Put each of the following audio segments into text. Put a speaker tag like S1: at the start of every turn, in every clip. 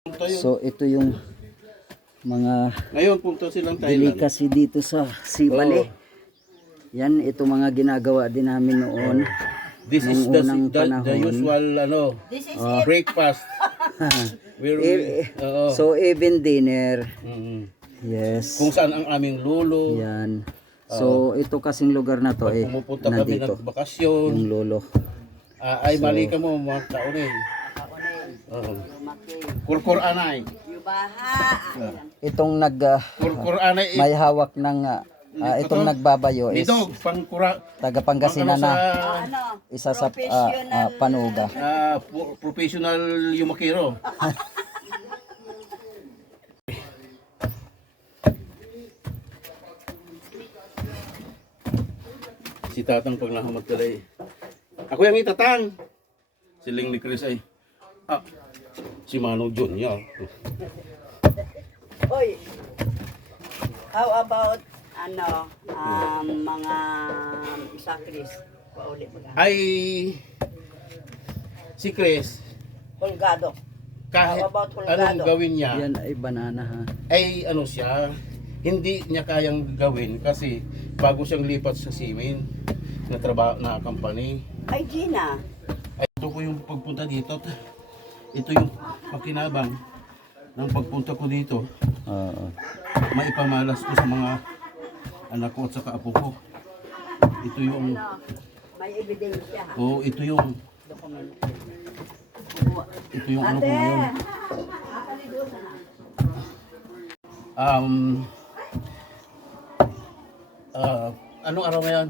S1: So ito yung mga
S2: Ngayon punta silang Thailand.
S1: delicacy dito sa Sibali. Yan, ito mga ginagawa din namin noon.
S2: This is
S1: nung unang
S2: the
S1: panahon.
S2: usual breakfast. Where we,
S1: So even dinner. Yes.
S2: Kung saan ang aming lolo.
S1: Yan. So ito kasing lugar na to
S2: Pumupunta kami
S1: nandito.
S2: ng bakasyon.
S1: Yung lolo.
S2: Ay mali ka mo mga taonin. Kurkur anay.
S1: Itong
S2: Kurkur anay.
S1: may hawak ng itong nagbabayo is
S2: Dito pangkura.
S1: taga Pangasinan na. Isa sa panuga.
S2: Professional yumakiro. Si Tatang pag nahamad ka day. Ako yung itatang. Siling ni Chris ay. Si Manong Junior.
S3: Oy. How about mga isa Chris? Pauli mag.
S2: Ay si Chris
S3: Holgado.
S2: kahit
S3: How about Holgado?
S2: anong gawin niya
S1: Yan ay banana ha.
S2: ay ano siya, hindi niya kayang gawin kasi bago siyang lipat sa Simin na trabaho na company.
S3: Ay Gina.
S2: Ay ito ko yung pagpunta dito. Ito yung pakinabang ng pagpunta ko dito. Maipamalas ko sa mga anak ko at saka apo ko. Ito yung
S3: May ebidensya.
S2: ito yung ano ko ngayon. Anong araw ngayon?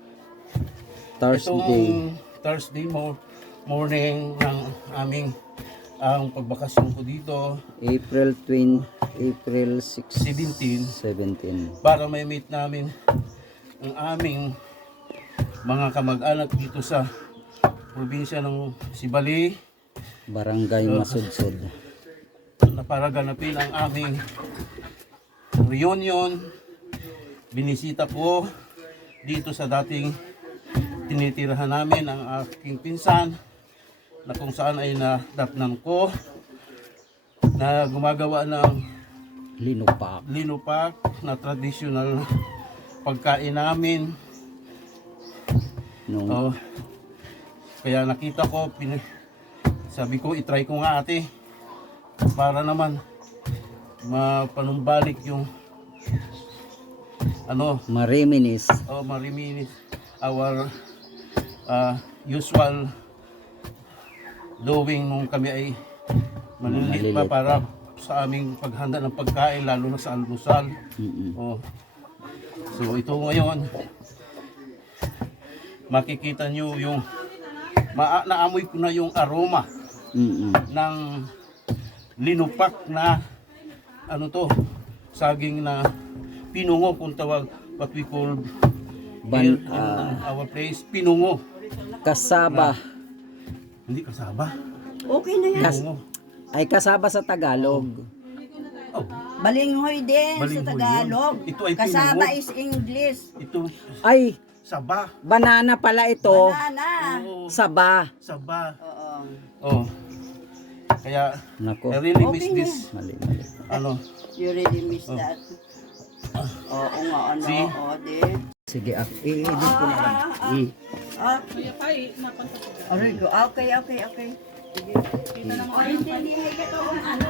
S1: Thursday.
S2: Thursday morning ng aming ang pagbakasyon ko dito.
S1: April 6, 17.
S2: Para may meet namin ang aming mga kamag-anak dito sa probinsya ng Sibali.
S1: Barangay Masudsod.
S2: Na para ganapin ang aming reunion. Binisita ko dito sa dating tinitirahan namin ang aking pinsan na kung saan ay nadatnan ko na gumagawa ng linupak na traditional pagkain namin. Kaya nakita ko, sabi ko itry ko nga ate para naman mapanumbalik yung
S1: mariminis
S2: our usual doing nung kami ay maliliit pa para sa aming paghanda ng pagkain lalo na sa almusal. So ito ngayon makikita nyo yung naamoy ko na yung aroma ng linupak na saging na pinungo kung tawag, what we call here in our place, pinungo.
S1: Kasaba.
S2: Hindi kasaba.
S3: Okay na yan.
S1: Ay kasaba sa Tagalog.
S3: Balinghoy din
S2: Balinghoy
S3: sa Tagalog.
S2: yun. Ito ay
S3: Kasaba
S2: pinungo.
S3: is English.
S2: Ito
S1: Ay,
S2: saba.
S1: banana pala ito.
S3: Banana.
S1: Saba.
S2: Saba.
S3: Oo.
S2: Kaya
S1: Nako.
S2: I really miss
S3: Okay
S2: this.
S1: Mali.
S3: You really miss that. Oo nga,
S2: See?
S3: din.
S1: Sige, i-edit ko na lang.
S3: Aray ko. Okay. Sige. Hindi ka to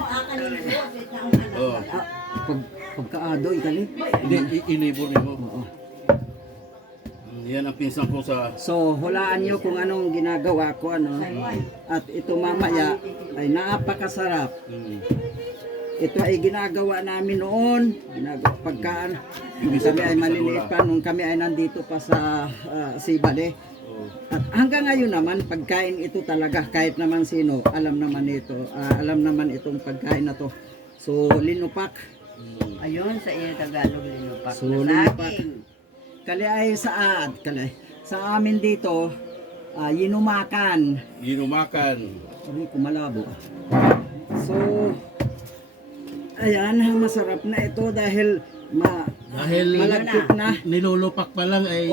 S1: Pagkaado, ikali.
S2: Hindi, inibor mo. Yan ang pinsan ko sa...
S1: So, hulaan nyo kung anong ginagawa ko, At ito mamaya ay napakasarap. Ito ay ginagawa namin noon. Pagkaan, nung kami ay maliliit pa, nung kami ay nandito pa sa Sibali. At hanggang ngayon naman, pagkain ito talaga, kahit naman sino, alam naman ito. Alam naman itong pagkain na to. So, linupak.
S3: Ayun, sa iyo Tagalog linupak.
S1: So, linupak. Kali ay saad. Sa amin dito, yinumakan. Sabi ko malabo. So, ayan, masarap na ito dahil malagkit na.
S2: Nilulupak pa lang ay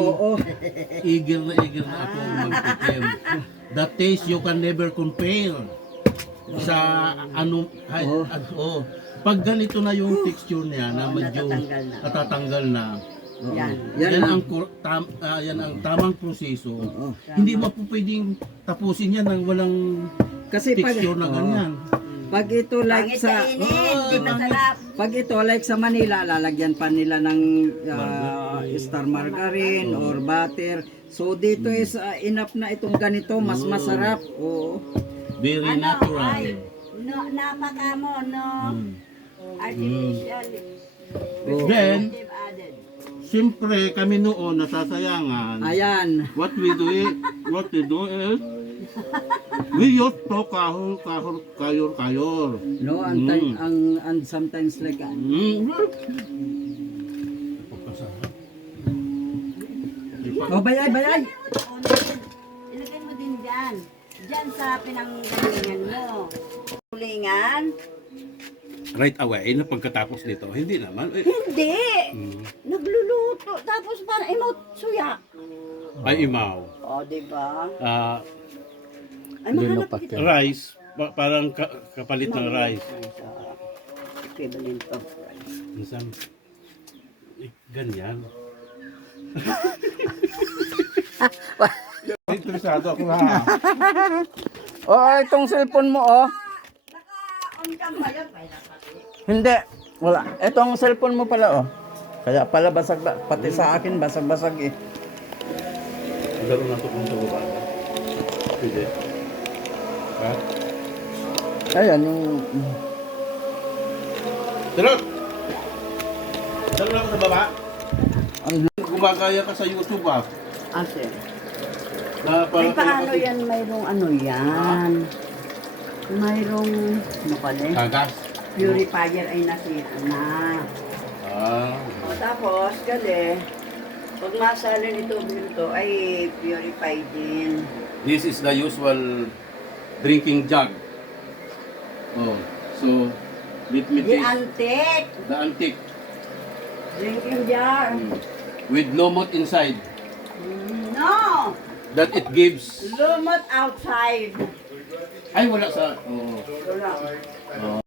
S2: eager na ako magtikim. That taste you can never compare. sa ano, pag ganito na yung texture niya na medyo
S3: natatanggal na.
S2: natatanggal na,
S3: Yan.
S2: yan ang yan ang tamang proseso.
S1: Oo.
S2: Hindi mo po pwedeng tapusin yan ng walang
S1: Kasi
S2: texture na ganyan.
S1: pag ito like
S3: Pangit
S1: sa
S3: kainin, di masarap.
S1: pag ito like sa Manila, lalagyan pa nila ng star margarine or butter. So dito is enough na itong ganito, mas masarap. Oo.
S2: Very natural.
S3: Ay, napaka mo, no? Artificial.
S2: Then,
S3: They've added.
S2: siyempre kami noon nasasayangan.
S1: Ayan.
S2: What we do is we use to kayor.
S1: No, and sometimes like oh, bayay.
S3: Ilagay mo din dyan. Dyan sa pinanggalingan mo. Tulingan?
S2: Right away na pagkatapos nito, hindi naman.
S3: Hindi. Nagluluto. Tapos para imot suya.
S2: Ay imaw.
S3: O, diba? Ay,
S1: Lino
S3: mahanap
S1: pa
S3: kita.
S2: Rice, parang kapalit ng rice.
S3: Equivalent of rice.
S2: Minsan, ganyan. Interesado ako ha.
S1: Oh, itong cellphone mo oh.
S3: Naka-on cam ba yan?
S1: Hindi. Wala. Itong cellphone mo pala oh. Kaya pala basag pati sa akin basag-basag eh.
S2: Laro na ito kung sa baba. Pwede. Ha?
S1: Ayan yung
S2: Darot! Laro na ako sa baba.
S1: ang
S2: Gumagaya ka sa YouTube ah.
S3: Ase.
S2: Na
S3: Ay,
S2: parang
S3: paano yan? Mayroong ano yan? Mayroong, ano pala eh?
S2: Kagas.
S3: Purifier ay nasira na. O tapos, gali, pag masalin ito ito ay purify din.
S2: This is the usual drinking jug. Oh, so let me
S3: The
S2: taste
S3: antique
S2: the antique
S3: drinking jar.
S2: with lumot inside
S3: No!
S2: that it gives.
S3: Lumot outside.
S2: Ay wala sa. Oh.
S3: Wala.